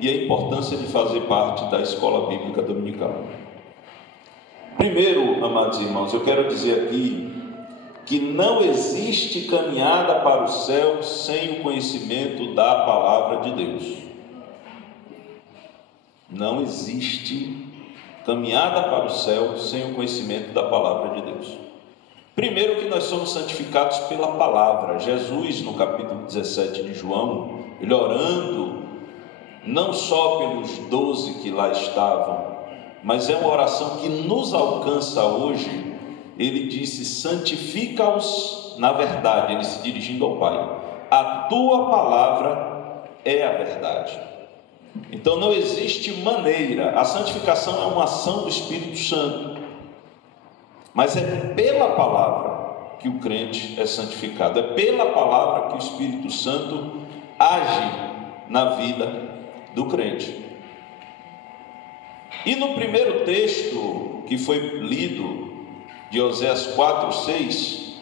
e a importância de fazer parte da escola bíblica dominical. Primeiro, amados irmãos, eu quero dizer aqui que não existe caminhada para o céu sem o conhecimento da palavra de Deus. Não existe caminhada para o céu sem o conhecimento da palavra de Deus. Primeiro, que nós somos santificados pela palavra. Jesus, no capítulo 17 de João, ele orando não só pelos 12 que lá estavam, mas é uma oração que nos alcança hoje. Ele disse: santifica-os na verdade, ele se dirigindo ao Pai, a tua palavra é a verdade. Então não existe maneira, a santificação é uma ação do Espírito Santo, mas é pela palavra que o crente é santificado, é pela palavra que o Espírito Santo age na vida do crente. E no primeiro texto que foi lido, de Oséias 4:6,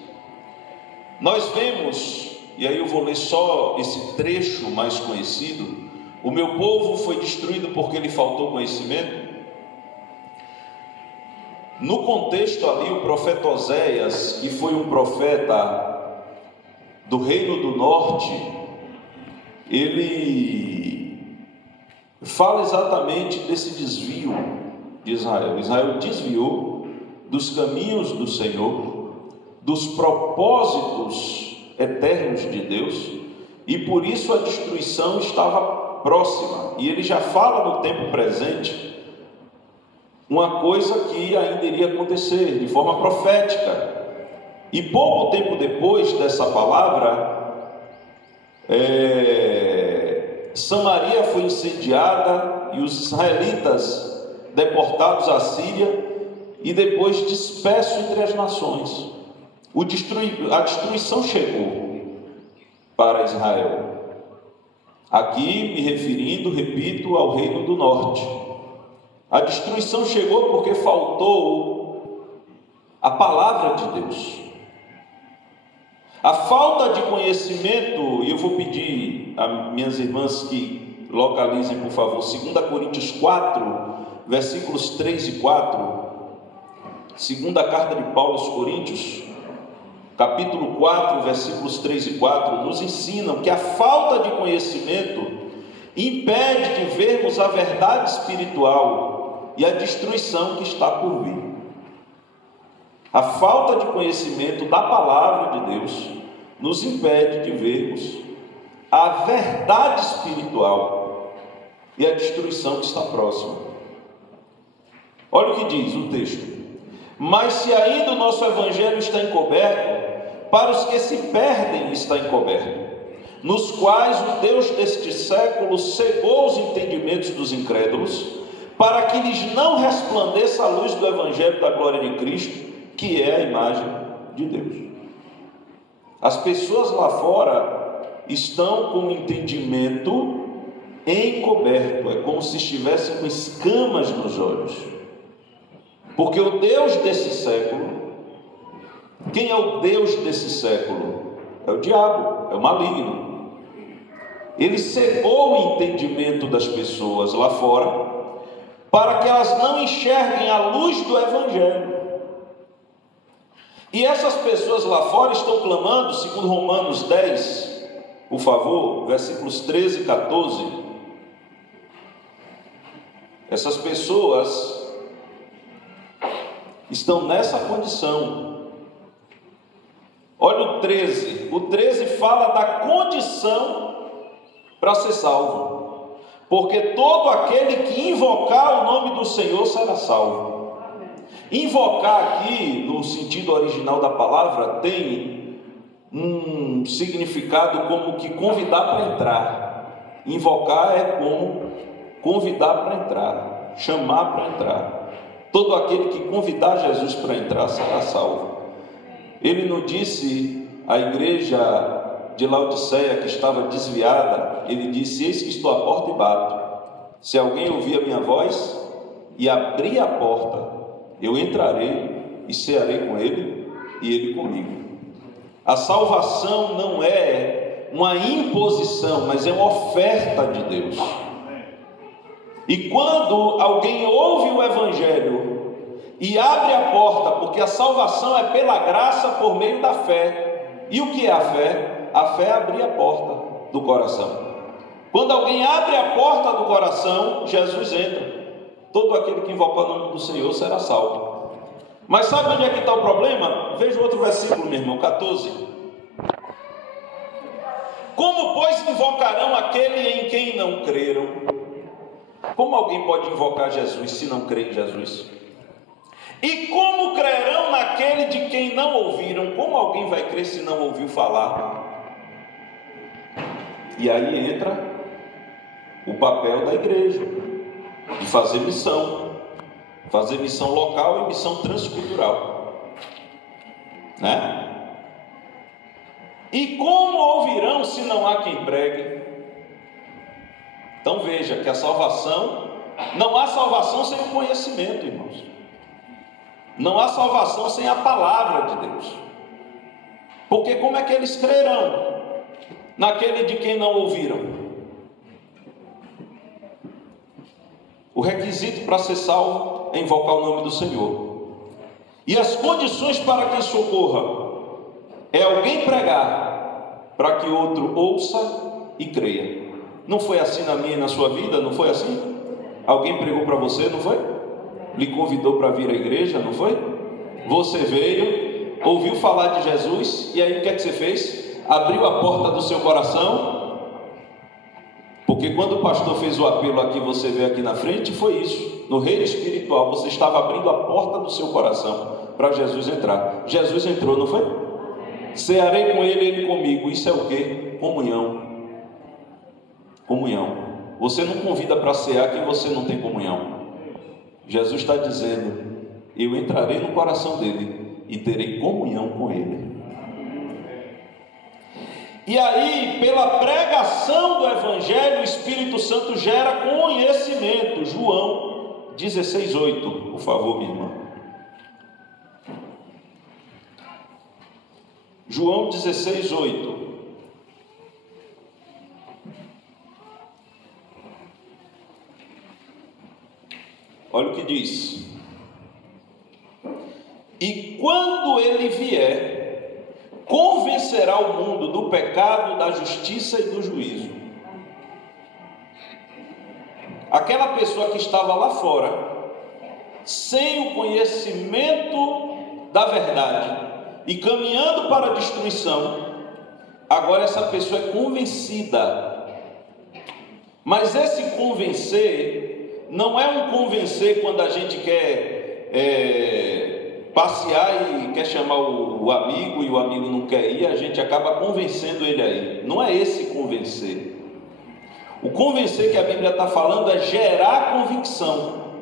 nós vemos, e aí eu vou ler só esse trecho mais conhecido: o meu povo foi destruído porque lhe faltou conhecimento. No contexto ali, o profeta Oséias, que foi um profeta do reino do norte, ele fala exatamente desse desvio de Israel. Israel desviou dos caminhos do Senhor, dos propósitos eternos de Deus, e por isso a destruição estava próxima. E ele já fala no tempo presente uma coisa que ainda iria acontecer de forma profética. E pouco tempo depois dessa palavra, Samaria foi incendiada e os israelitas deportados à Síria e depois dispersos entre as nações. A destruição chegou para Israel. Aqui me referindo, repito, ao reino do norte. A destruição chegou porque faltou a palavra de Deus. A falta de conhecimento, e eu vou pedir a minhas irmãs que localizem, por favor, 2 Coríntios 4, versículos 3 e 4, segunda carta de Paulo aos Coríntios, capítulo 4, versículos 3 e 4, nos ensinam que a falta de conhecimento impede de vermos a verdade espiritual e a destruição que está por vir. A falta de conhecimento da palavra de Deus nos impede de vermos a verdade espiritual e a destruição que está próxima. Olha o que diz o texto: mas se ainda o nosso evangelho está encoberto, para os que se perdem está encoberto, nos quais o Deus deste século cegou os entendimentos dos incrédulos, para que lhes não resplandeça a luz do evangelho da glória de Cristo, que é a imagem de Deus. As pessoas lá fora estão com o entendimento encoberto, é como se estivessem com escamas nos olhos, porque o Deus desse século, quem é o Deus desse século? É o diabo, é o maligno. Ele cegou o entendimento das pessoas lá fora, para que elas não enxerguem a luz do evangelho. E essas pessoas lá fora estão clamando, segundo Romanos 10, por favor, versículos 13 e 14. Essas pessoas estão nessa condição. Olha o 13. O 13 fala da condição para ser salvo. Porque todo aquele que invocar o nome do Senhor será salvo. Invocar aqui, no sentido original da palavra, tem um significado como que convidar para entrar. Invocar é como convidar para entrar, chamar para entrar. Todo aquele que convidar Jesus para entrar será salvo. Ele não disse à igreja de Laodiceia que estava desviada, ele disse: eis que estou à porta e bato. Se alguém ouvir a minha voz e abrir a porta, eu entrarei e cearei com ele e ele comigo. A salvação não é uma imposição, mas é uma oferta de Deus. E quando alguém ouve o Evangelho e abre a porta, porque a salvação é pela graça por meio da fé. E o que é a fé? A fé é abrir a porta do coração. Quando alguém abre a porta do coração, Jesus entra. Todo aquele que invocar o nome do Senhor será salvo. Mas sabe onde é que está o problema? Veja o outro versículo, meu irmão, 14. Como, pois, invocarão aquele em quem não creram? Como alguém pode invocar Jesus se não crê em Jesus? E como crerão naquele de quem não ouviram? Como alguém vai crer se não ouviu falar? E aí entra o papel da igreja, de fazer missão local e missão transcultural, né? E como ouvirão se não há quem pregue? Então veja que a salvação, não há salvação sem o conhecimento, irmãos. Não há salvação sem a palavra de Deus. Porque como é que eles crerão naquele de quem não ouviram? O requisito para ser salvo é invocar o nome do Senhor. E as condições para que isso ocorra é alguém pregar para que outro ouça e creia. Não foi assim na minha e na sua vida? Não foi assim? Alguém pregou para você, não foi? Lhe convidou para vir à igreja, não foi? Você veio, ouviu falar de Jesus, e aí o que é que você fez? Abriu a porta do seu coração. Porque quando o pastor fez o apelo aqui, você veio aqui na frente, foi isso. No reino espiritual, você estava abrindo a porta do seu coração para Jesus entrar. Jesus entrou, não foi? Cearei com ele, ele comigo. Isso é o quê? Comunhão. Comunhão. Você não convida para cear quem você não tem comunhão. Jesus está dizendo: eu entrarei no coração dele e terei comunhão com ele. E aí, pela pregação do Evangelho, o Espírito Santo gera conhecimento. João 16:8, por favor, minha irmã. João 16:8. Olha o que diz: e quando ele vier, convencerá o mundo do pecado, da justiça e do juízo. Aquela pessoa que estava lá fora, sem o conhecimento da verdade e caminhando para a destruição, agora essa pessoa é convencida. Mas esse convencer não é um convencer quando a gente quer passear e quer chamar o amigo e o amigo não quer ir, a gente acaba convencendo ele aí. Não é esse convencer. O convencer que a Bíblia está falando é gerar convicção,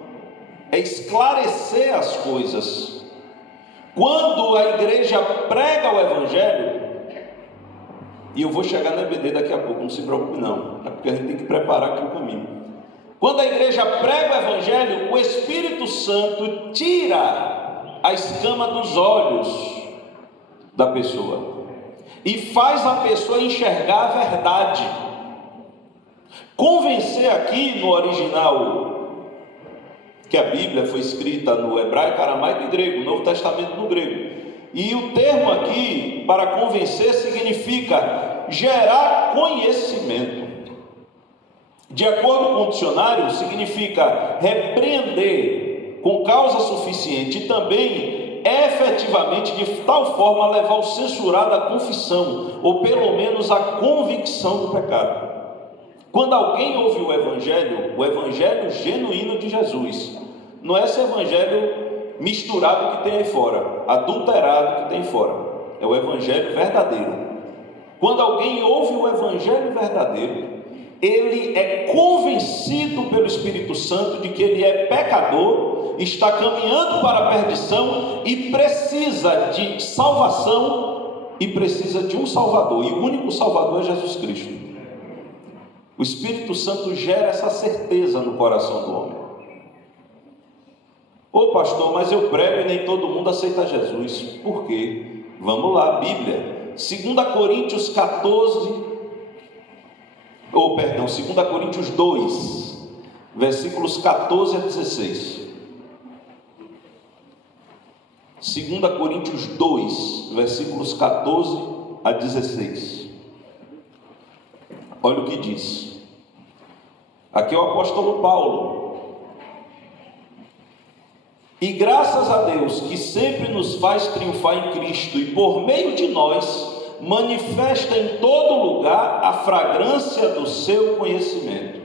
é esclarecer as coisas. Quando a igreja prega o Evangelho, e eu vou chegar na EBD daqui a pouco, não se preocupe não, é porque a gente tem que preparar aqui o caminho. Quando a igreja prega o Evangelho, o Espírito Santo tira a escama dos olhos da pessoa e faz a pessoa enxergar a verdade. Convencer aqui no original, que a Bíblia foi escrita no hebraico, aramaico e grego, o Novo Testamento no grego. E o termo aqui para convencer significa gerar conhecimento. De acordo com o dicionário, significa repreender com causa suficiente e também efetivamente de tal forma levar o censurado à confissão, ou pelo menos à convicção do pecado. Quando alguém ouve o evangelho genuíno de Jesus, não é esse evangelho misturado que tem aí fora, adulterado que tem fora, é o evangelho verdadeiro. Quando alguém ouve o evangelho verdadeiro, ele é convencido pelo Espírito Santo de que ele é pecador, está caminhando para a perdição e precisa de salvação e precisa de um Salvador, e o único Salvador é Jesus Cristo. O Espírito Santo gera essa certeza no coração do homem. Ô pastor, mas eu prego e nem todo mundo aceita Jesus. Por quê? Vamos lá, Bíblia. 2 Coríntios 14, 2 Coríntios 2, versículos 14 a 16. 2 Coríntios 2, versículos 14 a 16. Olha o que diz. Aqui é o apóstolo Paulo. E graças a Deus que sempre nos faz triunfar em Cristo e por meio de nós manifesta em todo lugar a fragrância do seu conhecimento.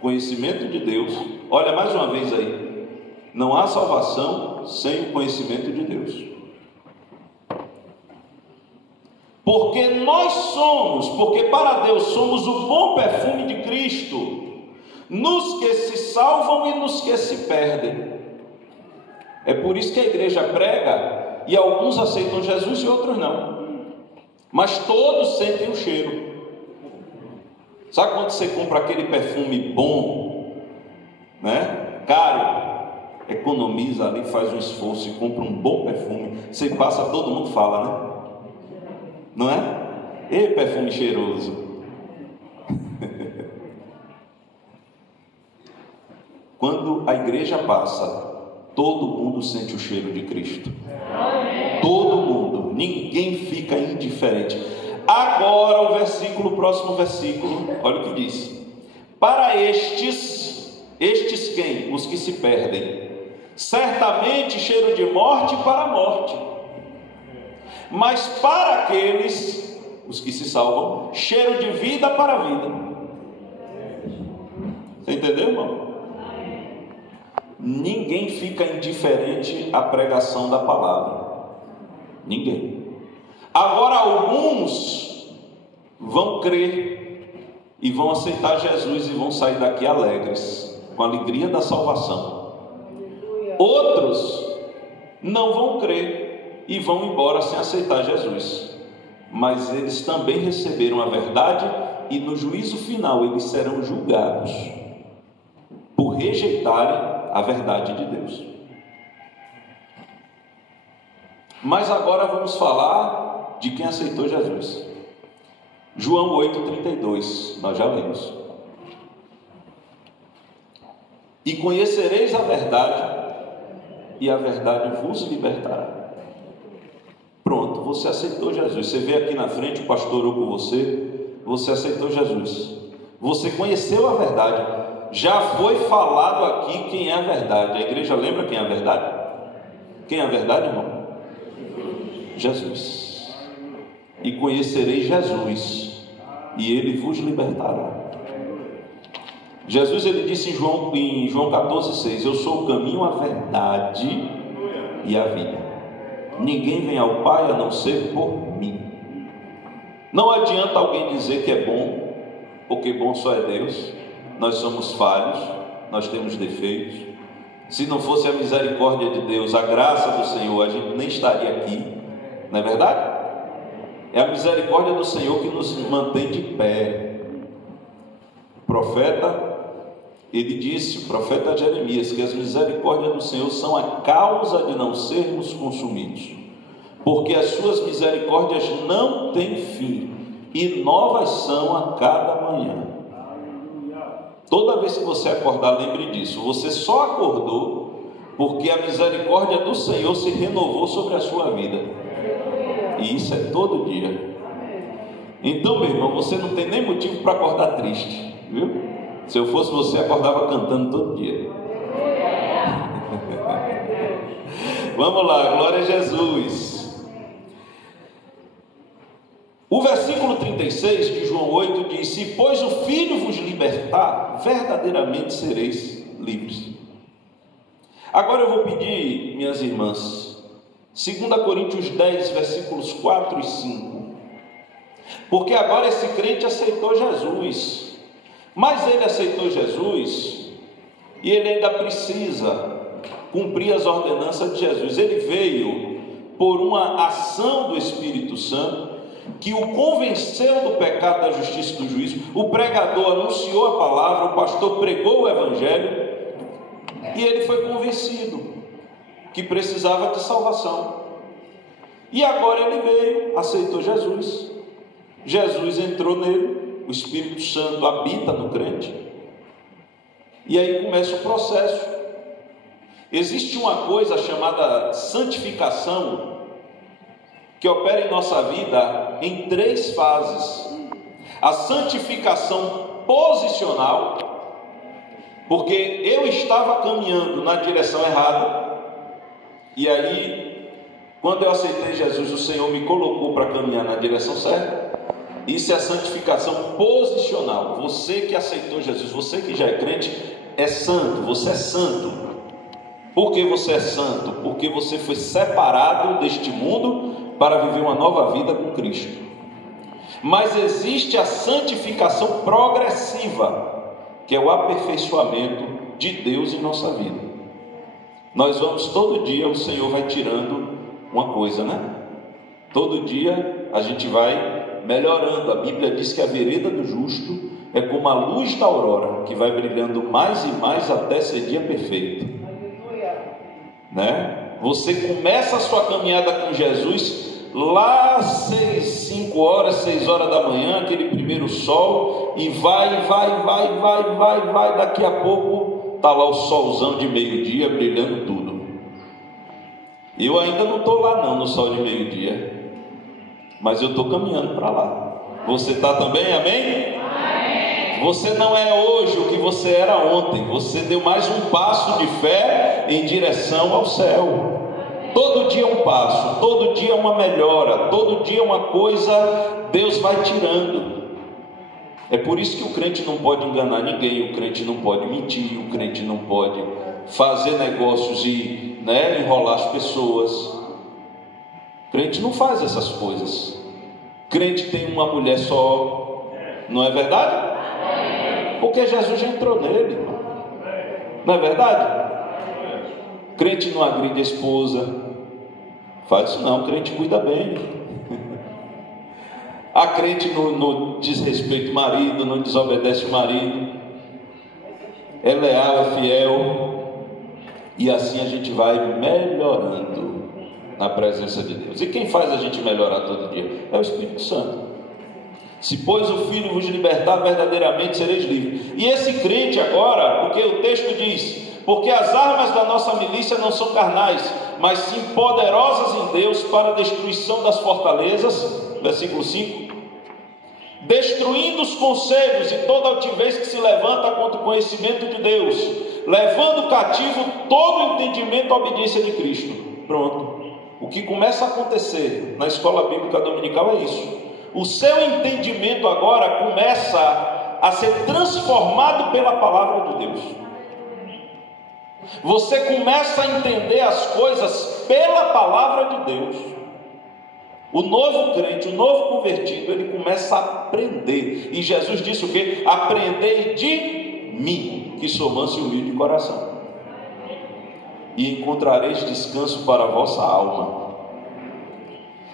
Conhecimento de Deus. Olha mais uma vez aí. Não há salvação sem o conhecimento de Deus. Porque para Deus somos o bom perfume de Cristo, nos que se salvam e nos que se perdem. É por isso que a igreja prega e alguns aceitam Jesus e outros não. Mas todos sentem o cheiro. Sabe quando você compra aquele perfume bom, né? Caro, economiza ali, faz um esforço e compra um bom perfume. Você passa, todo mundo fala, né? Não é? E perfume cheiroso. Quando a igreja passa, todo mundo sente o cheiro de Cristo. Todo mundo, ninguém fica indiferente. Agora o próximo versículo, olha o que diz. Para estes quem? Os que se perdem. Certamente cheiro de morte para a morte. Mas para aqueles, os que se salvam, cheiro de vida para a vida. Você entendeu, irmão? Ninguém fica indiferente à pregação da palavra. Ninguém. Agora alguns vão crer e vão aceitar Jesus e vão sair daqui alegres, com a alegria da salvação. Outros não vão crer e vão embora sem aceitar Jesus. Mas eles também receberam a verdade e no juízo final eles serão julgados por rejeitarem a verdade de Deus. Mas agora vamos falar de quem aceitou Jesus. João 8,32, nós já lemos. E conhecereis a verdade, e a verdade vos libertará. Pronto, você aceitou Jesus. Você veio aqui na frente, o pastor orou por você, você aceitou Jesus. Você conheceu a verdade. Já foi falado aqui quem é a verdade. A igreja lembra quem é a verdade? Quem é a verdade, irmão? Jesus. E conhecereis Jesus, e ele vos libertará. Jesus, ele disse em João 14,6: eu sou o caminho, a verdade e a vida. Ninguém vem ao Pai a não ser por mim. Não adianta alguém dizer que é bom, porque bom só é Deus. Nós somos falhos, nós temos defeitos. Se não fosse a misericórdia de Deus, a graça do Senhor, a gente nem estaria aqui. Não é verdade? É a misericórdia do Senhor que nos mantém de pé. O profeta, ele disse, o profeta Jeremias, que as misericórdias do Senhor são a causa de não sermos consumidos, porque as suas misericórdias não têm fim, e novas são a cada manhã. Toda vez que você acordar, lembre disso. Você só acordou porque a misericórdia do Senhor se renovou sobre a sua vida. E isso é todo dia. Então, meu irmão, você não tem nem motivo para acordar triste, viu? Se eu fosse você, acordava cantando todo dia. Vamos lá, glória a Jesus. O versículo 36 de João 8 diz: se pois o Filho vos libertar, verdadeiramente sereis livres. Agora eu vou pedir, minhas irmãs, 2 Coríntios 10, versículos 4 e 5. Porque agora esse crente aceitou Jesus, mas ele aceitou Jesus e ele ainda precisa cumprir as ordenanças de Jesus. Ele veio por uma ação do Espírito Santo, que o convenceu do pecado, da justiça e do juízo. O pregador anunciou a palavra, o pastor pregou o evangelho, e ele foi convencido que precisava de salvação. E agora ele veio, aceitou Jesus, Jesus entrou nele, o Espírito Santo habita no crente, e aí começa o processo. Existe uma coisa chamada santificação, que opera em nossa vida em 3 fases. A santificação posicional, porque eu estava caminhando na direção errada, e aí, quando eu aceitei Jesus, o Senhor me colocou para caminhar na direção certa. Isso é a santificação posicional. Você que aceitou Jesus, você que já é crente, é santo, você é santo. Por que você é santo? Porque você foi separado deste mundo para viver uma nova vida com Cristo. Mas existe a santificação progressiva, que é o aperfeiçoamento de Deus em nossa vida. Nós vamos todo dia, o Senhor vai tirando uma coisa, né? Todo dia a gente vai melhorando. A Bíblia diz que a vereda do justo é como a luz da aurora, que vai brilhando mais e mais até ser dia perfeito, né? Você começa a sua caminhada com Jesus lá 5 horas, 6 horas da manhã, aquele primeiro sol, e vai, daqui a pouco está lá o solzão de meio-dia brilhando tudo. Eu ainda não estou lá não, no sol de meio-dia, mas eu estou caminhando para lá. Você está também, amém? Amém? Você não é hoje o que você era ontem. Você deu mais um passo de fé em direção ao céu. Todo dia um passo, todo dia uma melhora, todo dia uma coisa Deus vai tirando. É por isso que o crente não pode enganar ninguém, o crente não pode mentir, o crente não pode fazer negócios e enrolar as pessoas. O crente não faz essas coisas. O crente tem uma mulher só, não é verdade? Porque Jesus já entrou nele, não é verdade? O crente não agride a esposa, faz isso não, o crente cuida bem. A crente não desrespeita o marido, não desobedece o marido, é leal, é fiel, e assim a gente vai melhorando na presença de Deus. E quem faz a gente melhorar todo dia? É o Espírito Santo. Se pois o Filho vos libertar, verdadeiramente sereis livres. E esse crente agora, porque o texto diz: porque as armas da nossa milícia não são carnais, mas sim poderosas em Deus para a destruição das fortalezas, versículo 5, destruindo os conselhos e toda altivez que se levanta contra o conhecimento de Deus, levando cativo todo o entendimento à obediência de Cristo. Pronto. O que começa a acontecer na escola bíblica dominical é isso. O seu entendimento agora começa a ser transformado pela palavra de Deus. Você começa a entender as coisas pela palavra de Deus. O novo crente, o novo convertido, ele começa a aprender. E Jesus disse o quê? Aprendei de mim, que sou manso e humilde de coração, e encontrareis descanso para a vossa alma.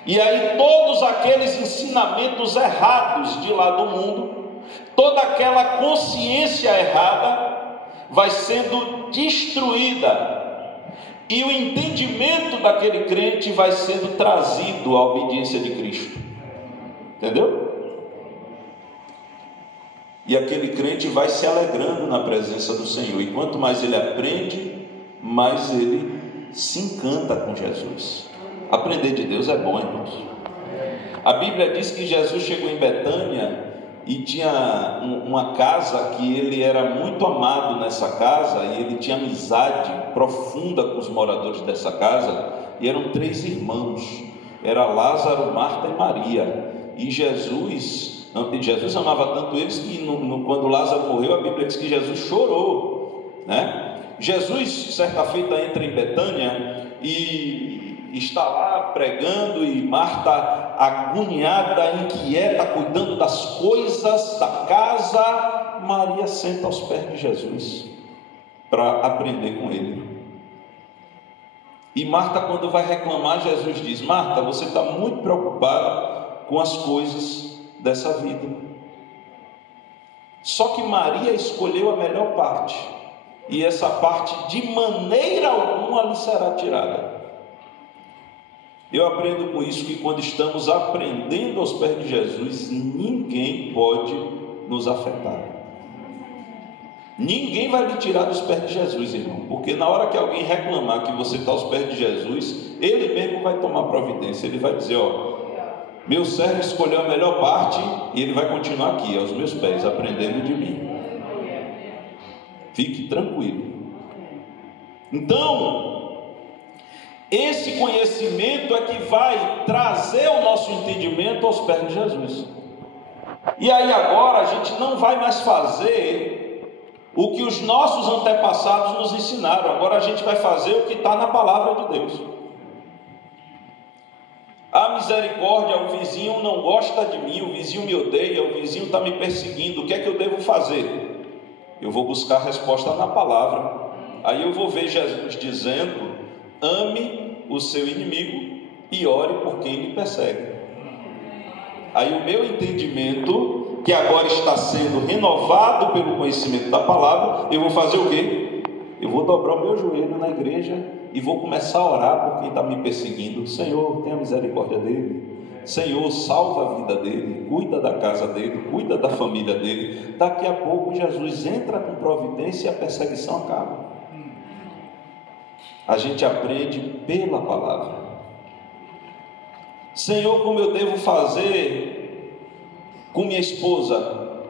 E aí todos aqueles ensinamentos errados de lá do mundo, toda aquela consciência errada vai sendo destruída, e o entendimento daquele crente vai sendo trazido à obediência de Cristo. Entendeu? E aquele crente vai se alegrando na presença do Senhor, e quanto mais ele aprende, mais ele se encanta com Jesus. Aprender de Deus é bom, irmãos. A Bíblia diz que Jesus chegou em Betânia e tinha uma casa que ele era muito amado nessa casa, e ele tinha amizade profunda com os moradores dessa casa, e eram 3 irmãos, era Lázaro, Marta e Maria. E Jesus amava tanto eles que quando Lázaro morreu, a Bíblia diz que Jesus chorou, né? Jesus certa feita entra em Betânia e está lá pregando, e Marta, agoniada, inquieta, cuidando das coisas da casa. Maria senta aos pés de Jesus para aprender com ele. E Marta, quando vai reclamar, Jesus diz: Marta, você está muito preocupada com as coisas dessa vida. Só que Maria escolheu a melhor parte, e essa parte de maneira alguma lhe será tirada. Eu aprendo com isso que quando estamos aprendendo aos pés de Jesus, ninguém pode nos afetar. Ninguém vai lhe tirar dos pés de Jesus, irmão, porque na hora que alguém reclamar que você está aos pés de Jesus, ele mesmo vai tomar providência. Ele vai dizer: ó, meu servo escolheu a melhor parte e ele vai continuar aqui, aos meus pés, aprendendo de mim. Fique tranquilo. Então, esse conhecimento é que vai trazer o nosso entendimento aos pés de Jesus. E aí agora a gente não vai mais fazer o que os nossos antepassados nos ensinaram. Agora a gente vai fazer o que está na palavra de Deus. A misericórdia, o vizinho não gosta de mim, o vizinho me odeia, o vizinho está me perseguindo, o que é que eu devo fazer? Eu vou buscar a resposta na palavra. Aí eu vou ver Jesus dizendo: ame o seu inimigo e ore por quem lhe persegue. Aí o meu entendimento, que agora está sendo renovado pelo conhecimento da palavra, eu vou fazer o quê? Eu vou dobrar o meu joelho na igreja e vou começar a orar por quem está me perseguindo. Senhor, tenha misericórdia dele. Senhor, salva a vida dele, cuida da casa dele, cuida da família dele. Daqui a pouco Jesus entra com providência e a perseguição acaba. A gente aprende pela palavra. Senhor, como eu devo fazer com minha esposa?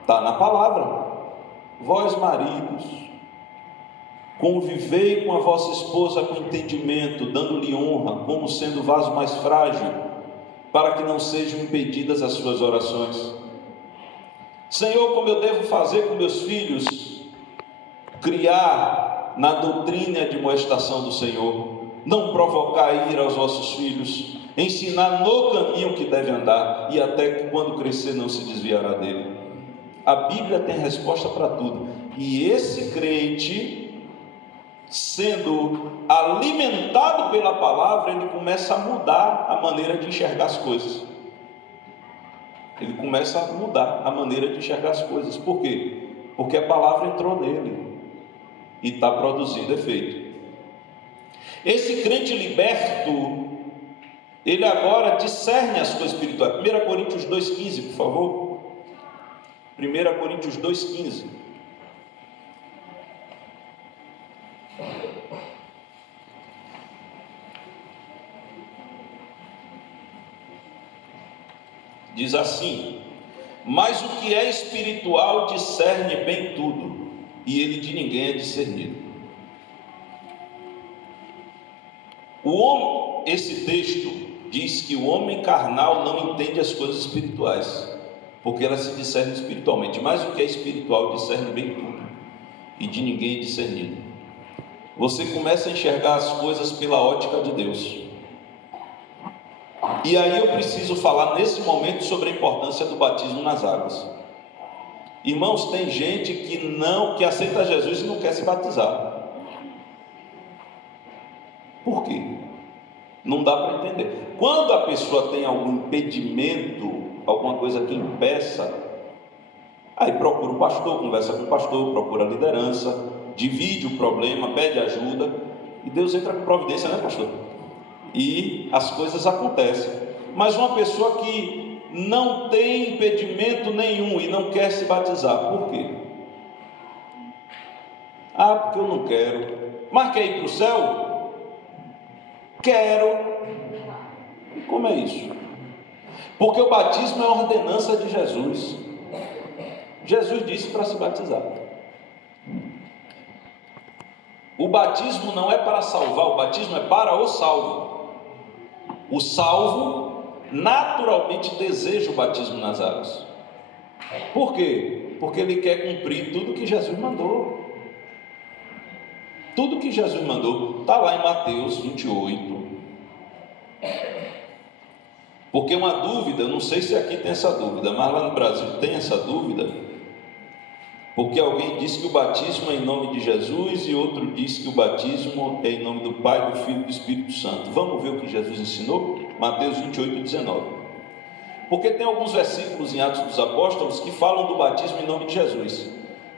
Está na palavra. Vós, maridos, convivei com a vossa esposa com entendimento, dando-lhe honra, como sendo o vaso mais frágil, para que não sejam impedidas as suas orações. Senhor, como eu devo fazer com meus filhos? Criar na doutrina e admoestação do Senhor, não provocar ira aos vossos filhos, ensinar no caminho que deve andar, e até que quando crescer não se desviará dele. A Bíblia tem resposta para tudo, e esse crente, sendo alimentado pela palavra, ele começa a mudar a maneira de enxergar as coisas. Ele começa a mudar a maneira de enxergar as coisas. Por quê? Porque a palavra entrou nele e está produzindo efeito. Esse crente liberto, ele agora discerne as coisas espirituais. 1 Coríntios 2,15, por favor. 1 Coríntios 2,15. Diz assim: mas o que é espiritual discerne bem tudo, e ele de ninguém é discernido. Esse texto diz que o homem carnal não entende as coisas espirituais, porque elas se discernem espiritualmente, mas o que é espiritual discerne bem tudo, e de ninguém é discernido. Você começa a enxergar as coisas pela ótica de Deus. E aí eu preciso falar nesse momento sobre a importância do batismo nas águas. Irmãos, tem gente que aceita Jesus e não quer se batizar. Por quê? Não dá para entender. Quando a pessoa tem algum impedimento, alguma coisa que impeça, aí procura o pastor, conversa com o pastor, procura a liderança, divide o problema, pede ajuda, e Deus entra com providência, né, pastor? E as coisas acontecem. Mas uma pessoa que não tem impedimento nenhum e não quer se batizar, por quê? Ah, porque eu não quero. Mas quer ir para o céu? Quero. E como é isso? Porque o batismo é a ordenança de Jesus. Jesus disse para se batizar. O batismo não é para salvar, o batismo é para o salvo. O salvo naturalmente deseja o batismo nas águas. Por quê? Porque ele quer cumprir tudo que Jesus mandou. Tudo que Jesus mandou está lá em Mateus 28. Porque uma dúvida, não sei se aqui tem essa dúvida, mas lá no Brasil tem essa dúvida, porque alguém diz que o batismo é em nome de Jesus e outro diz que o batismo é em nome do Pai, do Filho e do Espírito Santo. Vamos ver o que Jesus ensinou? Mateus 28, 19. Porque tem alguns versículos em Atos dos Apóstolos que falam do batismo em nome de Jesus,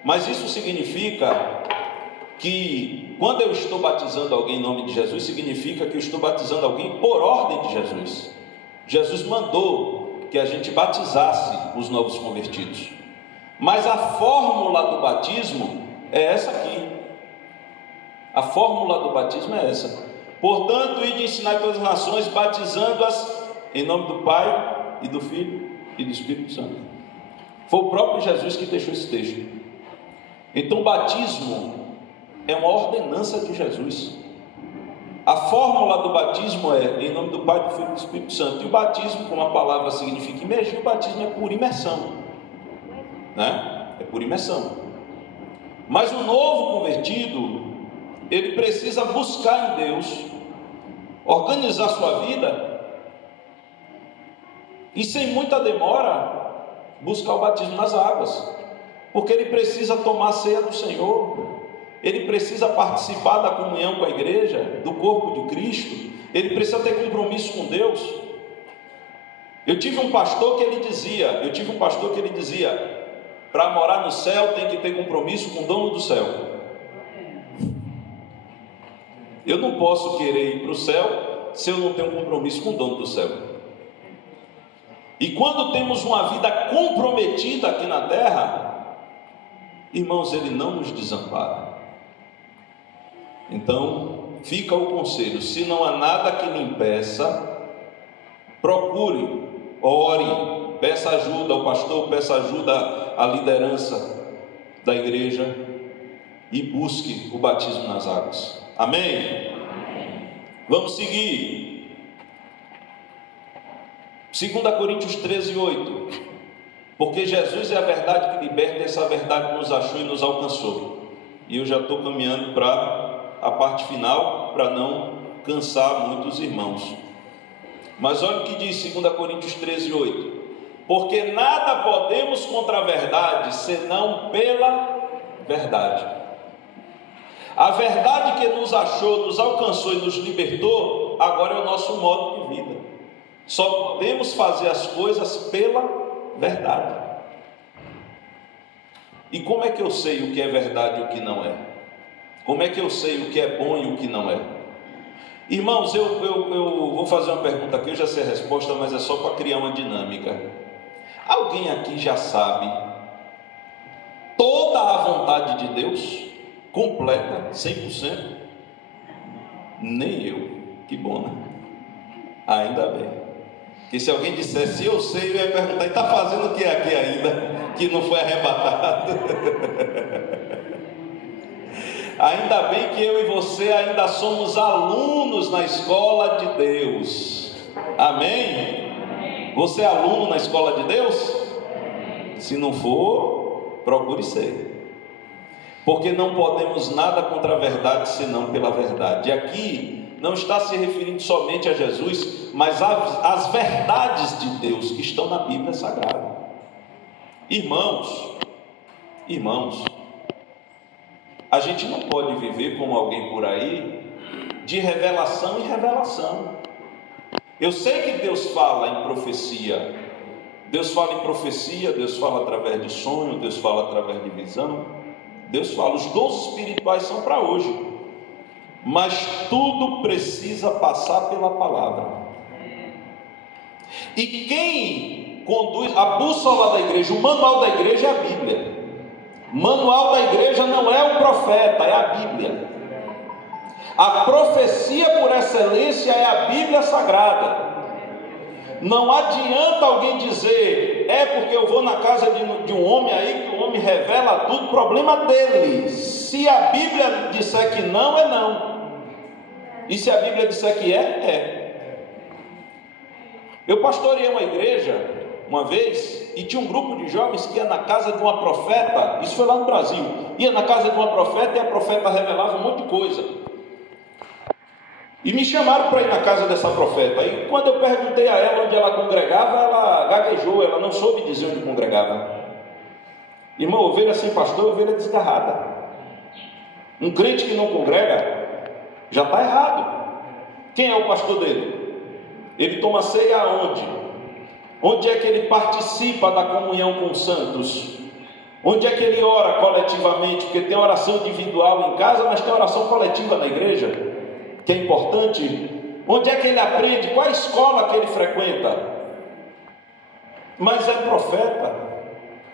mas isso significa que quando eu estou batizando alguém em nome de Jesus, significa que eu estou batizando alguém por ordem de Jesus. Jesus mandou que a gente batizasse os novos convertidos. Mas a fórmula do batismo é essa aqui. A fórmula do batismo é essa. Portanto, ide ensinar todas as nações, batizando-as em nome do Pai e do Filho e do Espírito Santo. Foi o próprio Jesus que deixou esse texto. Então, o batismo é uma ordenança de Jesus. A fórmula do batismo é em nome do Pai, do Filho e do Espírito Santo. E o batismo, como a palavra significa imergir, o batismo é por imersão, né? É por imersão. Mas o novo convertido, ele precisa buscar em Deus, organizar sua vida e, sem muita demora, buscar o batismo nas águas, porque ele precisa tomar a ceia do Senhor, ele precisa participar da comunhão com a igreja, do corpo de Cristo, ele precisa ter compromisso com Deus. Eu tive um pastor que ele dizia, para morar no céu tem que ter compromisso com o dono do céu. Eu não posso querer ir para o céu se eu não tenho compromisso com o dono do céu. E quando temos uma vida comprometida aqui na terra, irmãos, ele não nos desampara. Então, fica o conselho: se não há nada que lhe impeça, procure, ore, peça ajuda ao pastor, peça ajuda à liderança da igreja e busque o batismo nas águas. Amém? Vamos seguir. 2 Coríntios 13:8. Porque Jesus é a verdade que liberta, e essa verdade nos achou e nos alcançou. E eu já estou caminhando para a parte final, para não cansar muitos irmãos. Mas olha o que diz 2 Coríntios 13:8. Porque nada podemos contra a verdade, senão pela verdade. A verdade que nos achou, nos alcançou e nos libertou, agora é o nosso modo de vida. Só podemos fazer as coisas pela verdade. E como é que eu sei o que é verdade e o que não é? Como é que eu sei o que é bom e o que não é? Irmãos, eu vou fazer uma pergunta aqui, eu já sei a resposta, mas é só para criar uma dinâmica. Alguém aqui já sabe toda a vontade de Deus? Completa, 100%? Nem eu. Que bom, né? Ainda bem. Porque se alguém dissesse eu sei, eu ia perguntar: e está fazendo o que aqui ainda, que não foi arrebatado? Ainda bem que eu e você ainda somos alunos na escola de Deus. Amém? Você é aluno na escola de Deus? Se não for, procure ser. Porque não podemos nada contra a verdade, senão pela verdade. E aqui não está se referindo somente a Jesus, mas às verdades de Deus que estão na Bíblia Sagrada. Irmãos, a gente não pode viver como alguém por aí, de revelação em revelação. Eu sei que Deus fala em profecia. Deus fala em profecia, Deus fala através de sonho, Deus fala através de visão. Deus fala, os dons espirituais são para hoje. Mas tudo precisa passar pela palavra. E quem conduz a bússola da igreja, o manual da igreja é a Bíblia. O manual da igreja não é o profeta, é a Bíblia. A profecia por excelência é a Bíblia Sagrada. Não adianta alguém dizer, é porque eu vou na casa de um homem aí, que o homem revela tudo, problema dele. Se a Bíblia disser que não, é não. E se a Bíblia disser que é. Eu pastoreei uma igreja uma vez, e tinha um grupo de jovens que ia na casa de uma profeta, isso foi lá no Brasil, ia na casa de uma profeta e a profeta revelava um monte de coisa. E me chamaram para ir na casa dessa profeta. E quando eu perguntei a ela onde ela congregava, ela gaguejou, ela não soube dizer onde congregava. Irmão, ovelha sem pastor é ovelha desgarrada. Um crente que não congrega já está errado. Quem é o pastor dele? Ele toma ceia aonde? Onde é que ele participa da comunhão com os santos? Onde é que ele ora coletivamente? Porque tem oração individual em casa, mas tem oração coletiva na igreja, que é importante. Onde é que ele aprende? Qual a escola que ele frequenta? Mas é profeta.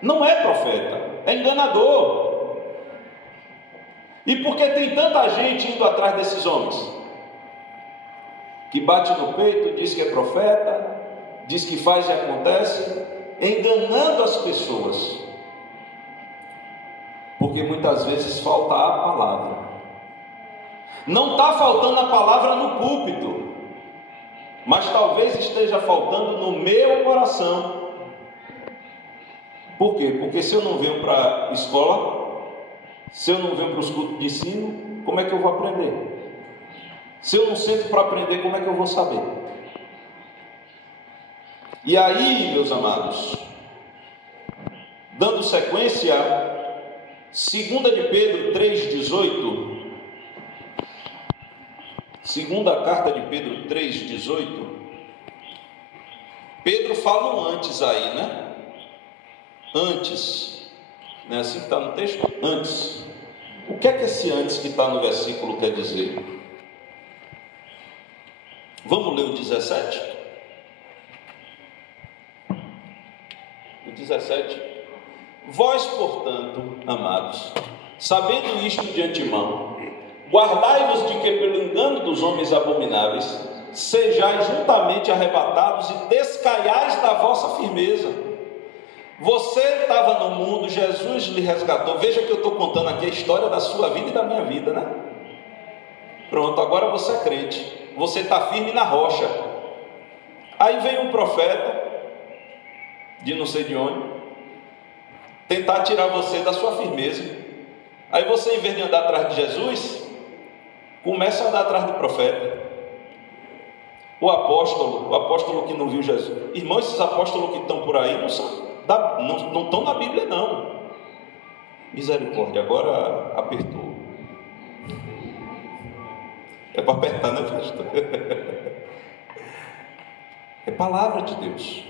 não é profeta, é enganador. E por que tem tanta gente indo atrás desses homens? Que bate no peito, diz que é profeta, diz que faz e acontece, enganando as pessoas. Porque muitas vezes falta a palavra. Não está faltando a palavra no púlpito, mas talvez esteja faltando no meu coração. Por quê? Porque se eu não venho para a escola, se eu não venho para os cultos de ensino, como é que eu vou aprender? Se eu não sento para aprender, como é que eu vou saber? E aí, meus amados, dando sequência, 2 de Pedro 3,18, segunda carta de Pedro 3,18, Pedro fala um antes aí, né? Antes, não é assim que está no texto? Antes. O que é que esse antes que está no versículo quer dizer? Vamos ler o 17? O 17. Vós, portanto, amados, sabendo isto de antemão, guardai-vos de que pelo engano dos homens abomináveis, sejais juntamente arrebatados e descaiais da vossa firmeza. Você estava no mundo, Jesus lhe resgatou. Veja que eu estou contando aqui a história da sua vida e da minha vida, né? Pronto, agora você é crente, você está firme na rocha. Aí vem um profeta, de não sei de onde, tentar tirar você da sua firmeza. Aí você, em vez de andar atrás de Jesus, começa a andar atrás do profeta. O apóstolo que não viu Jesus. Irmãos, esses apóstolos que estão por aí não estão na Bíblia, não. Misericórdia, agora apertou. É para apertar, né, pastor? É palavra de Deus.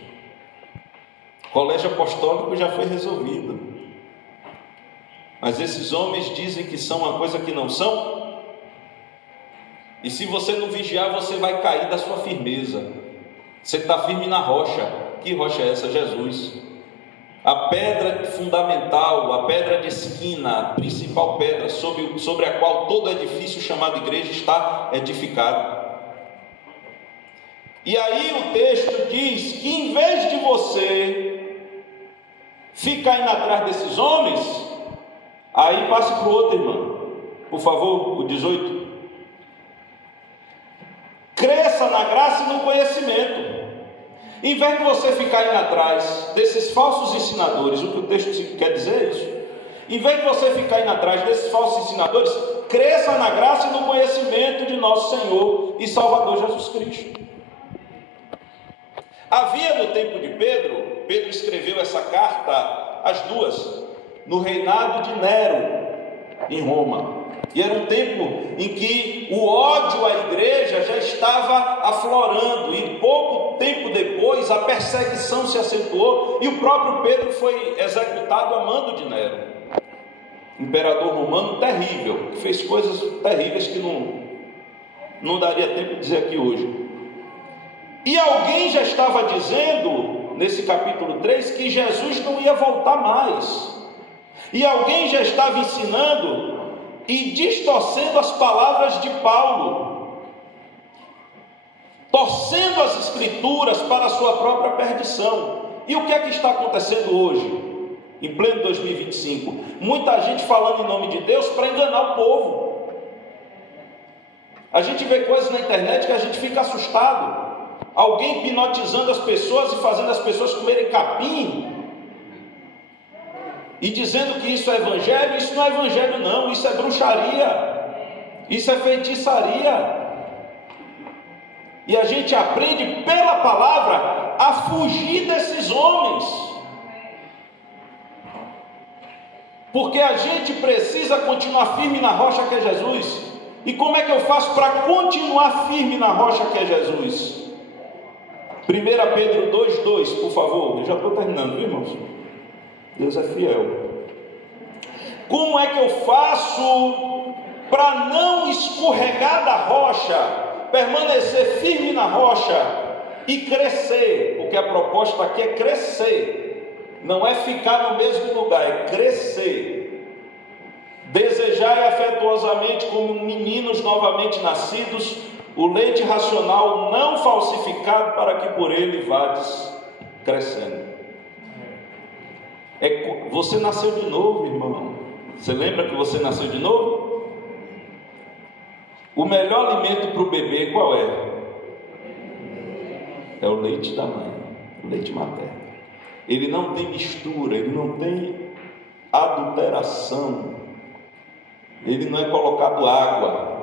O colégio apostólico já foi resolvido. Mas esses homens dizem que são uma coisa que não são. E se você não vigiar, você vai cair da sua firmeza. Você está firme na rocha. Que rocha é essa? Jesus. A pedra fundamental, a pedra de esquina, a principal pedra sobre a qual todo edifício chamado igreja está edificado. E aí o texto diz que em vez de você ficar indo atrás desses homens, aí passe para o outro, irmão, por favor, o 18. Cresça na graça e no conhecimento. Em vez de você ficar indo atrás desses falsos ensinadores, o que o texto quer dizer é isso. Em vez de você ficar indo atrás desses falsos ensinadores, cresça na graça e no conhecimento de nosso Senhor e Salvador Jesus Cristo. Havia no tempo de Pedro escreveu essa carta, as duas, no reinado de Nero, em Roma. E era um tempo em que o ódio à igreja já estava aflorando, e pouco tempo depois a perseguição se acentuou, e o próprio Pedro foi executado a mando de Nero, imperador romano terrível, que fez coisas terríveis que não daria tempo de dizer aqui hoje. E alguém já estava dizendo, nesse capítulo 3, que Jesus não ia voltar mais. E alguém já estava ensinando e distorcendo as palavras de Paulo, torcendo as escrituras para a sua própria perdição. E o que é que está acontecendo hoje, em pleno 2025? Muita gente falando em nome de Deus para enganar o povo. A gente vê coisas na internet que a gente fica assustado. Alguém hipnotizando as pessoas e fazendo as pessoas comerem capim, e dizendo que isso é evangelho. Isso não é evangelho não, isso é bruxaria, isso é feitiçaria. E a gente aprende pela palavra a fugir desses homens, porque a gente precisa continuar firme na rocha que é Jesus. E como é que eu faço para continuar firme na rocha que é Jesus? 1 Pedro 2,2, por favor. Eu já estou terminando, viu, irmãos? Deus é fiel. Como é que eu faço para não escorregar da rocha, permanecer firme na rocha e crescer? Porque a proposta aqui é crescer, não é ficar no mesmo lugar, é crescer. Desejai afetuosamente como meninos novamente nascidos, o leite racional não falsificado, para que por ele vades crescendo. Você nasceu de novo, irmão. Você lembra que você nasceu de novo? O melhor alimento para o bebê qual é? É o leite da mãe, o leite materno. Ele não tem mistura, ele não tem adulteração, ele não é colocado água,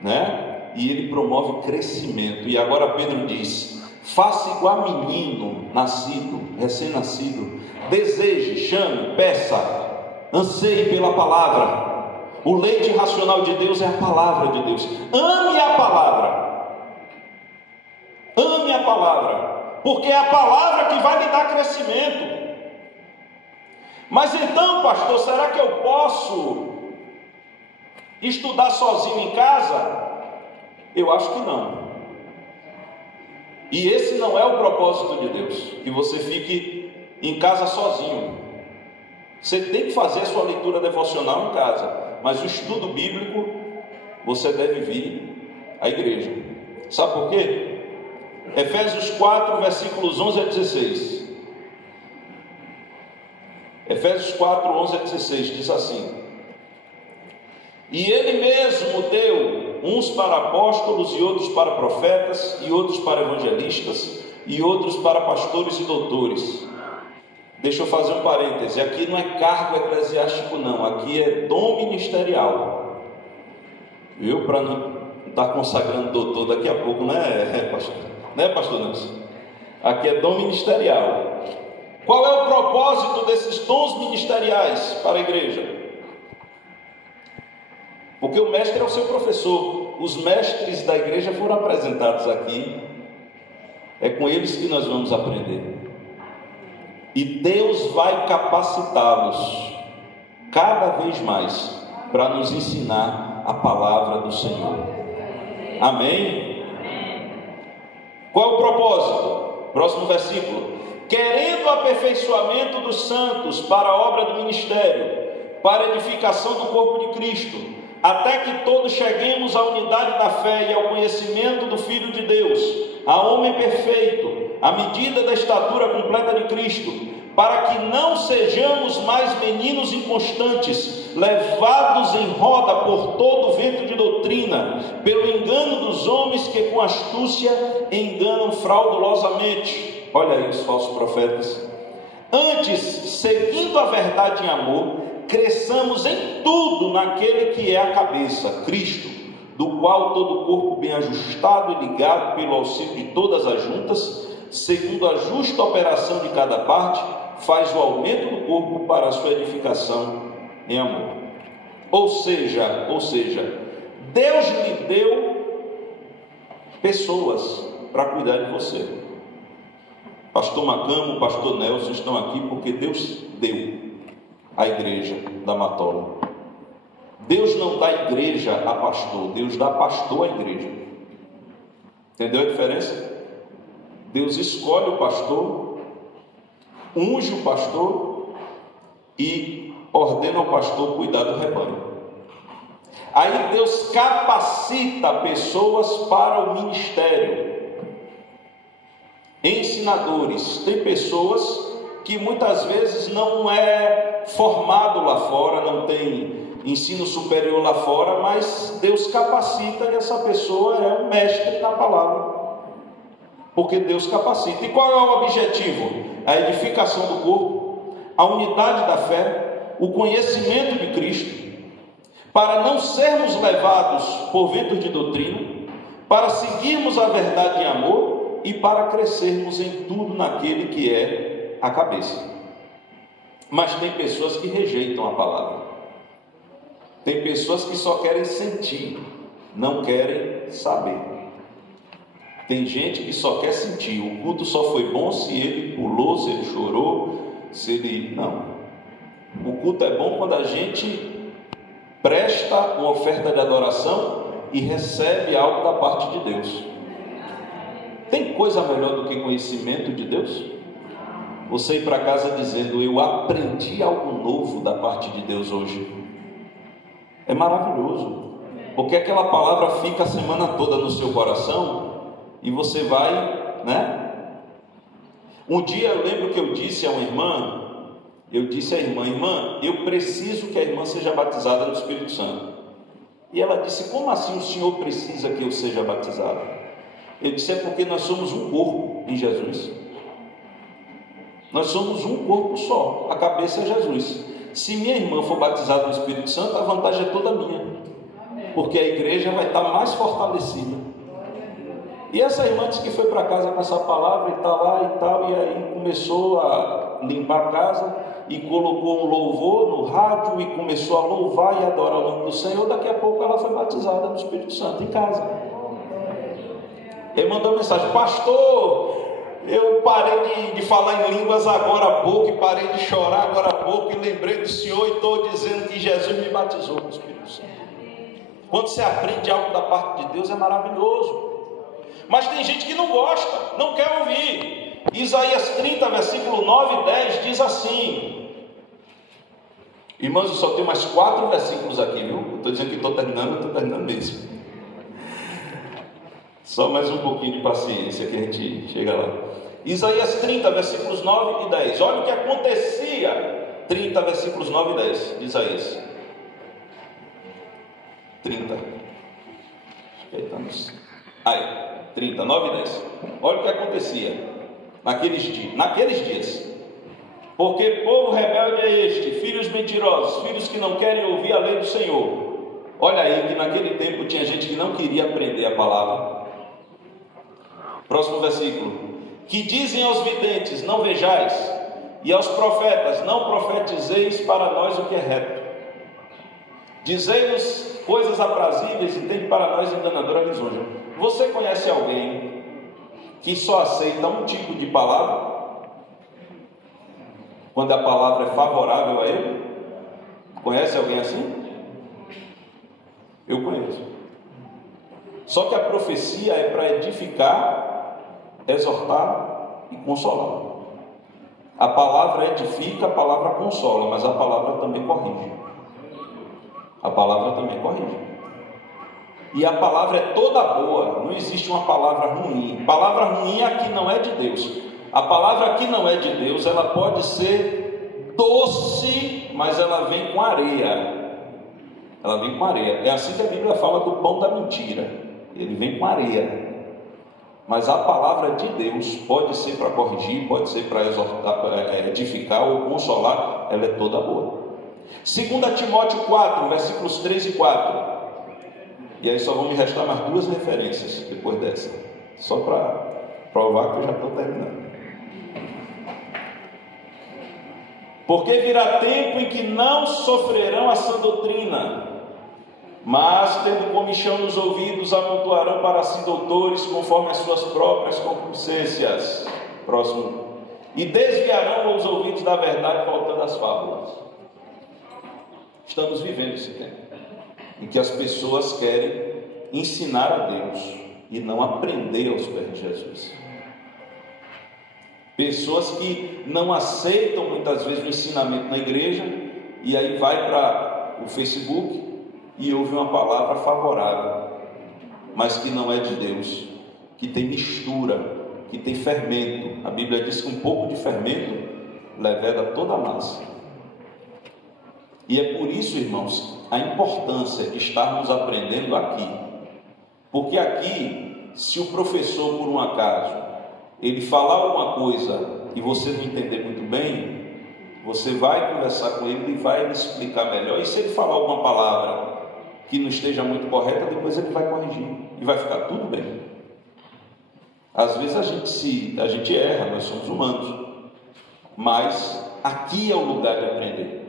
né? E ele promove crescimento. E agora Pedro diz: faça igual a menino nascido, recém-nascido, deseje, chame, peça, anseie pela palavra. O leite racional de Deus é a palavra de Deus. Ame a palavra, ame a palavra, porque é a palavra que vai lhe dar crescimento. Mas então, pastor, será que eu posso estudar sozinho em casa? Eu acho que não. E esse não é o propósito de Deus, que você fique em casa sozinho. Você tem que fazer a sua leitura devocional em casa, mas o estudo bíblico você deve vir à igreja. Sabe por quê? Efésios 4, versículos 11 a 16. Efésios 4, 11 a 16 diz assim: e ele mesmo deu uns para apóstolos, e outros para profetas, e outros para evangelistas, e outros para pastores e doutores. Deixa eu fazer um parêntese, aqui não é cargo eclesiástico não, aqui é dom ministerial, viu? Para não estar consagrando doutor daqui a pouco, né, pastor? Né, pastor Nelson? Aqui é dom ministerial. Qual é o propósito desses dons ministeriais para a igreja? Porque o mestre é o seu professor. Os mestres da igreja foram apresentados aqui. É com eles que nós vamos aprender. E Deus vai capacitá-los cada vez mais para nos ensinar a palavra do Senhor. Amém? Qual é o propósito? Próximo versículo. Querendo o aperfeiçoamento dos santos para a obra do ministério, para a edificação do corpo de Cristo, até que todos cheguemos à unidade da fé e ao conhecimento do Filho de Deus, a homem perfeito, à medida da estatura completa de Cristo, para que não sejamos mais meninos inconstantes, levados em roda por todo o vento de doutrina, pelo engano dos homens que com astúcia enganam fraudulosamente. Olha aí os falsos profetas. Antes, seguindo a verdade em amor, cresçamos em tudo naquele que é a cabeça, Cristo, do qual todo o corpo bem ajustado e ligado pelo auxílio de todas as juntas, segundo a justa operação de cada parte, faz o aumento do corpo para a sua edificação em amor. Ou seja, Deus lhe deu pessoas para cuidar de você. Pastor Macamo, pastor Nelson estão aqui porque Deus deu a igreja da Matola. Deus não dá igreja a pastor, Deus dá pastor à igreja. Entendeu a diferença? Deus escolhe o pastor, unge o pastor e ordena ao pastor cuidar do rebanho. Aí Deus capacita pessoas para o ministério. Ensinadores. Tem pessoas que muitas vezes não é formado lá fora, não tem ensino superior lá fora, mas Deus capacita e essa pessoa é um mestre na palavra, porque Deus capacita. E qual é o objetivo? A edificação do corpo, a unidade da fé, o conhecimento de Cristo, para não sermos levados por ventos de doutrina, para seguirmos a verdade em amor e para crescermos em tudo naquele que é a cabeça. Mas tem pessoas que rejeitam a palavra. Tem pessoas que só querem sentir, não querem saber. Tem gente que só quer sentir. O culto só foi bom se ele pulou, se ele chorou, se ele... Não. O culto é bom quando a gente presta uma oferta de adoração e recebe algo da parte de Deus. Tem coisa melhor do que conhecimento de Deus? você ir para casa dizendo: eu aprendi algo novo da parte de Deus hoje. É maravilhoso, porque aquela palavra fica a semana toda no seu coração e você vai, né? Um dia eu lembro que eu disse a uma irmã, irmã, eu preciso que a irmã seja batizada no Espírito Santo. E ela disse: como assim o senhor precisa que eu seja batizado? Eu disse: é porque nós somos um corpo em Jesus. Nós somos um corpo só, a cabeça é Jesus. Se minha irmã for batizada no Espírito Santo, a vantagem é toda minha, porque a igreja vai estar mais fortalecida. E essa irmã disse que foi para casa com essa palavra e tal, lá e tal, e aí começou a limpar a casa e colocou um louvor no rádio e começou a louvar e adorar o nome do Senhor. Daqui a pouco ela foi batizada no Espírito Santo em casa. Ele mandou uma mensagem: pastor, eu parei de falar em línguas agora há pouco, e parei de chorar agora há pouco, e lembrei do Senhor e estou dizendo que Jesus me batizou no Espírito Santo. Quando você aprende algo da parte de Deus, é maravilhoso. Mas tem gente que não gosta, não quer ouvir. Isaías 30, versículo 9 e 10 diz assim. Irmãos, eu só tenho mais 4 versículos aqui, viu? Eu estou dizendo que estou terminando mesmo. Só mais um pouquinho de paciência que a gente chega lá. Isaías 30, versículos 9 e 10. Olha o que acontecia. 30, versículos 9 e 10 de Isaías. 30. Aí, 30, 9 e 10. Olha o que acontecia naqueles dias. Porque povo rebelde é este, filhos mentirosos, filhos que não querem ouvir a lei do Senhor. Olha aí que naquele tempo tinha gente que não queria aprender a palavra. Próximo versículo. Que dizem aos videntes: não vejais, e aos profetas: não profetizeis para nós o que é reto. Dizei-nos coisas aprazíveis e tem para nós enganadora lisonja. Você conhece alguém que só aceita um tipo de palavra quando a palavra é favorável a ele? Conhece alguém assim? Eu conheço. Só que a profecia é para edificar, exortar e consolar. A palavra edifica, a palavra consola, mas a palavra também corrige. A palavra também corrige. E a palavra é toda boa, não existe uma palavra ruim. Palavra ruim aqui não é de Deus. A palavra aqui não é de Deus, ela pode ser doce, mas ela vem com areia. Ela vem com areia. É assim que a Bíblia fala do pão da mentira. Ele vem com areia. Mas a palavra de Deus pode ser para corrigir, pode ser para exortar, edificar ou consolar, ela é toda boa. 2 Timóteo 4, versículos 3 e 4. E aí só vão me restar mais 2 referências depois dessa, só para provar que eu já estou terminando. Porque virá tempo em que não sofrerão a sã doutrina, mas tendo comichão nos ouvidos, amontoarão para si doutores conforme as suas próprias concupiscências. Próximo. E desviarão os ouvidos da verdade, voltando às fábulas. Estamos vivendo esse tempo em que as pessoas querem ensinar a Deus e não aprender aos pés de Jesus. Pessoas que não aceitam muitas vezes o ensinamento na igreja, e aí vai para o Facebook e ouve uma palavra favorável, mas que não é de Deus, que tem mistura, que tem fermento. A Bíblia diz que um pouco de fermento leveda toda a massa. E é por isso, irmãos, a importância de estarmos aprendendo aqui. Porque aqui, se o professor, por um acaso, ele falar alguma coisa e você não entender muito bem, você vai conversar com ele e vai lhe explicar melhor. E se ele falar alguma palavra que não esteja muito correta, depois ele vai corrigir e vai ficar tudo bem. Às vezes a gente erra, nós somos humanos, mas aqui é o lugar de aprender.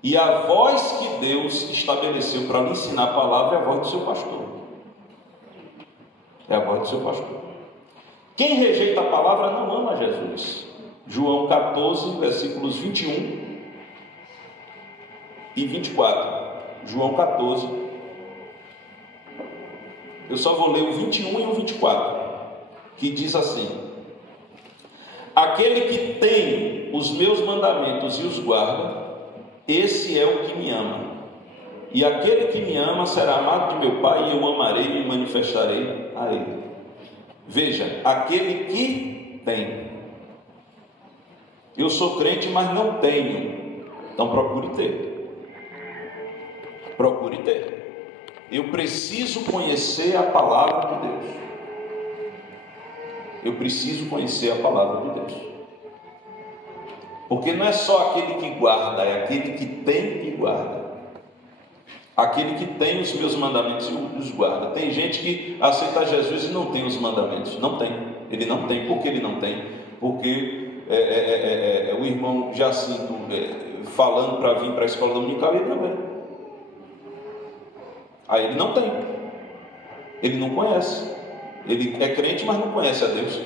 E a voz que Deus estabeleceu para lhe ensinar a palavra é a voz do seu pastor. É a voz do seu pastor. Quem rejeita a palavra não ama Jesus. João 14, versículos 21 e 24. João 14. Eu só vou ler o 21 e o 24, que diz assim: a Aquele que tem os meus mandamentos e os guarda, esse é o que me ama. E aquele que me ama será amado de meu Pai, e eu amarei e me manifestarei a ele. Veja, aquele que tem. Eu sou crente, mas não tenho. Então procure ter. Procure ter. Eu preciso conhecer a palavra de Deus. Eu preciso conhecer a palavra de Deus. Porque não é só aquele que guarda, é aquele que tem e guarda. Aquele que tem os meus mandamentos e os guarda. Tem gente que aceita Jesus e não tem os mandamentos. Não tem. Ele não tem. Por que ele não tem? Porque o irmão Jacinto falando para vir para a escola dominical, ele não vem. Aí ele não tem. Ele não conhece. Ele é crente, mas não conhece a Deus.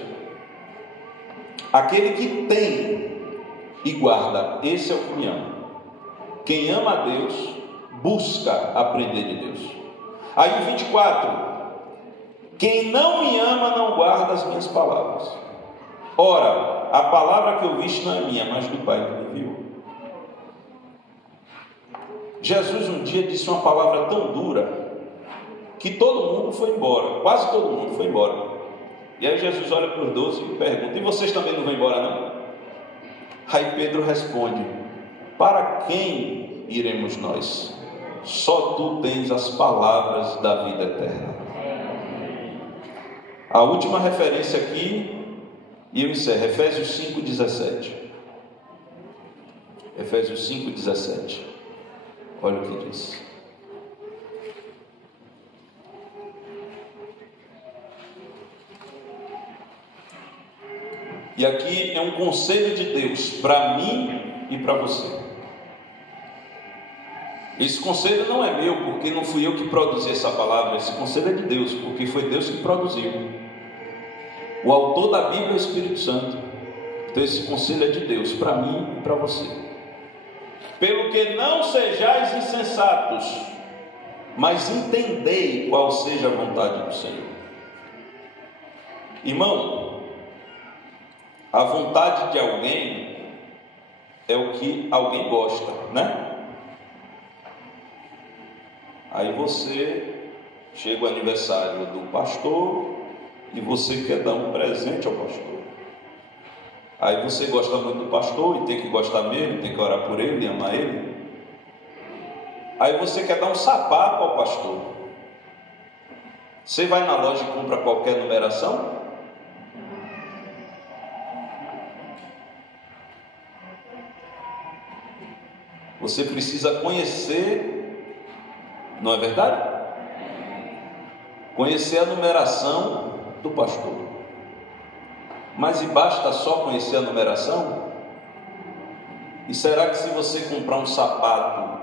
Aquele que tem e guarda, esse é o que me ama. Quem ama a Deus, busca aprender de Deus. Aí 24: quem não me ama não guarda as minhas palavras. Ora, a palavra que ouviste não é minha, mas do Pai que me enviou. Jesus um dia disse uma palavra tão dura que todo mundo foi embora, quase todo mundo foi embora. E aí Jesus olha para os 12 e pergunta: e vocês também não vão embora não? Aí Pedro responde: para quem iremos nós? Só tu tens as palavras da vida eterna. A última referência aqui, e eu encerro, Efésios 5,17. Efésios 5,17. Olha o que diz. E aqui é um conselho de Deus para mim e para você. Esse conselho não é meu, porque não fui eu que produzi essa palavra. Esse conselho é de Deus, porque foi Deus que produziu. O autor da Bíblia é o Espírito Santo. Então esse conselho é de Deus para mim e para você. Pelo que não sejais insensatos, mas entendei qual seja a vontade do Senhor. Irmão, a vontade de alguém é o que alguém gosta, né? Aí você chega o aniversário do pastor e você quer dar um presente ao pastor. Aí você gosta muito do pastor e tem que gostar mesmo, tem que orar por ele, amar ele. Aí você quer dar um sapato ao pastor. Você vai na loja e compra qualquer numeração? Você precisa conhecer, não é verdade? Conhecer a numeração do pastor. Mas e basta só conhecer a numeração? E será que se você comprar um sapato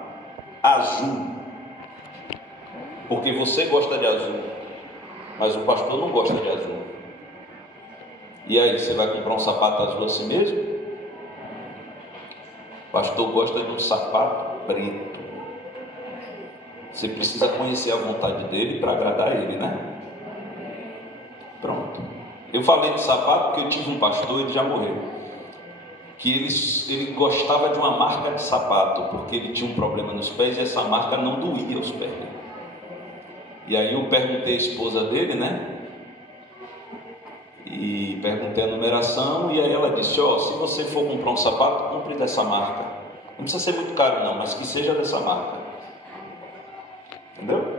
azul, porque você gosta de azul, mas o pastor não gosta de azul, e aí você vai comprar um sapato azul assim mesmo? O pastor gosta de um sapato preto. Você precisa conhecer a vontade dele para agradar ele, né? Pronto. Eu falei de sapato porque eu tive um pastor, ele já morreu, que ele gostava de uma marca de sapato, porque ele tinha um problema nos pés e essa marca não doía os pés dele. E aí eu perguntei à esposa dele, né? E perguntei a numeração, e aí ela disse: se você for comprar um sapato, compre dessa marca. Não precisa ser muito caro não, mas que seja dessa marca. Entendeu?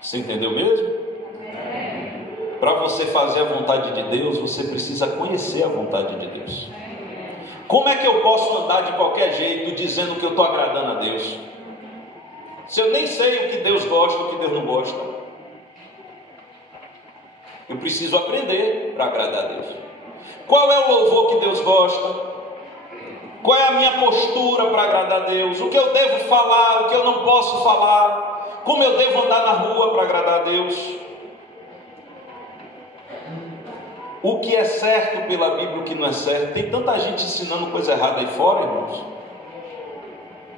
Você entendeu mesmo? Para você fazer a vontade de Deus, você precisa conhecer a vontade de Deus. Como é que eu posso andar de qualquer jeito dizendo que eu estou agradando a Deus, se eu nem sei o que Deus gosta e o que Deus não gosta? Eu preciso aprender para agradar a Deus. Qual é o louvor que Deus gosta? Qual é a minha postura para agradar a Deus? O que eu devo falar, o que eu não posso falar? Como eu devo andar na rua para agradar a Deus? O que é certo pela Bíblia, o que não é certo? Tem tanta gente ensinando coisa errada aí fora, irmãos,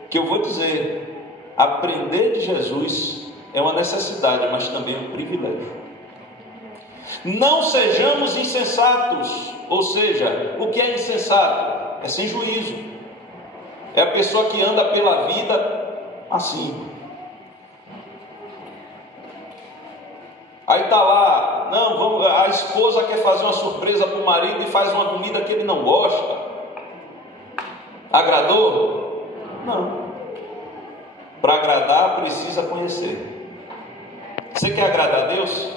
que eu vou dizer: aprender de Jesus é uma necessidade, mas também é um privilégio. Não sejamos insensatos, Ou seja, o que é insensato? É sem juízo. É a pessoa que anda pela vida assim. Aí está lá, não, a esposa quer fazer uma surpresa para o marido e faz uma comida que ele não gosta. Agradou? Não. Para agradar precisa conhecer. Você quer agradar a Deus?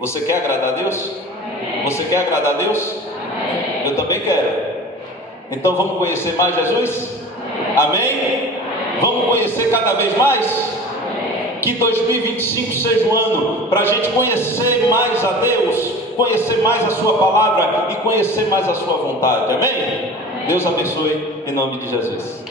Você quer agradar a Deus? Você quer agradar a Deus? Eu também quero. Então vamos conhecer mais Jesus? Amém? Vamos conhecer cada vez mais? Que 2025 seja um ano para a gente conhecer mais a Deus, conhecer mais a sua palavra e conhecer mais a sua vontade. Amém? Deus abençoe em nome de Jesus.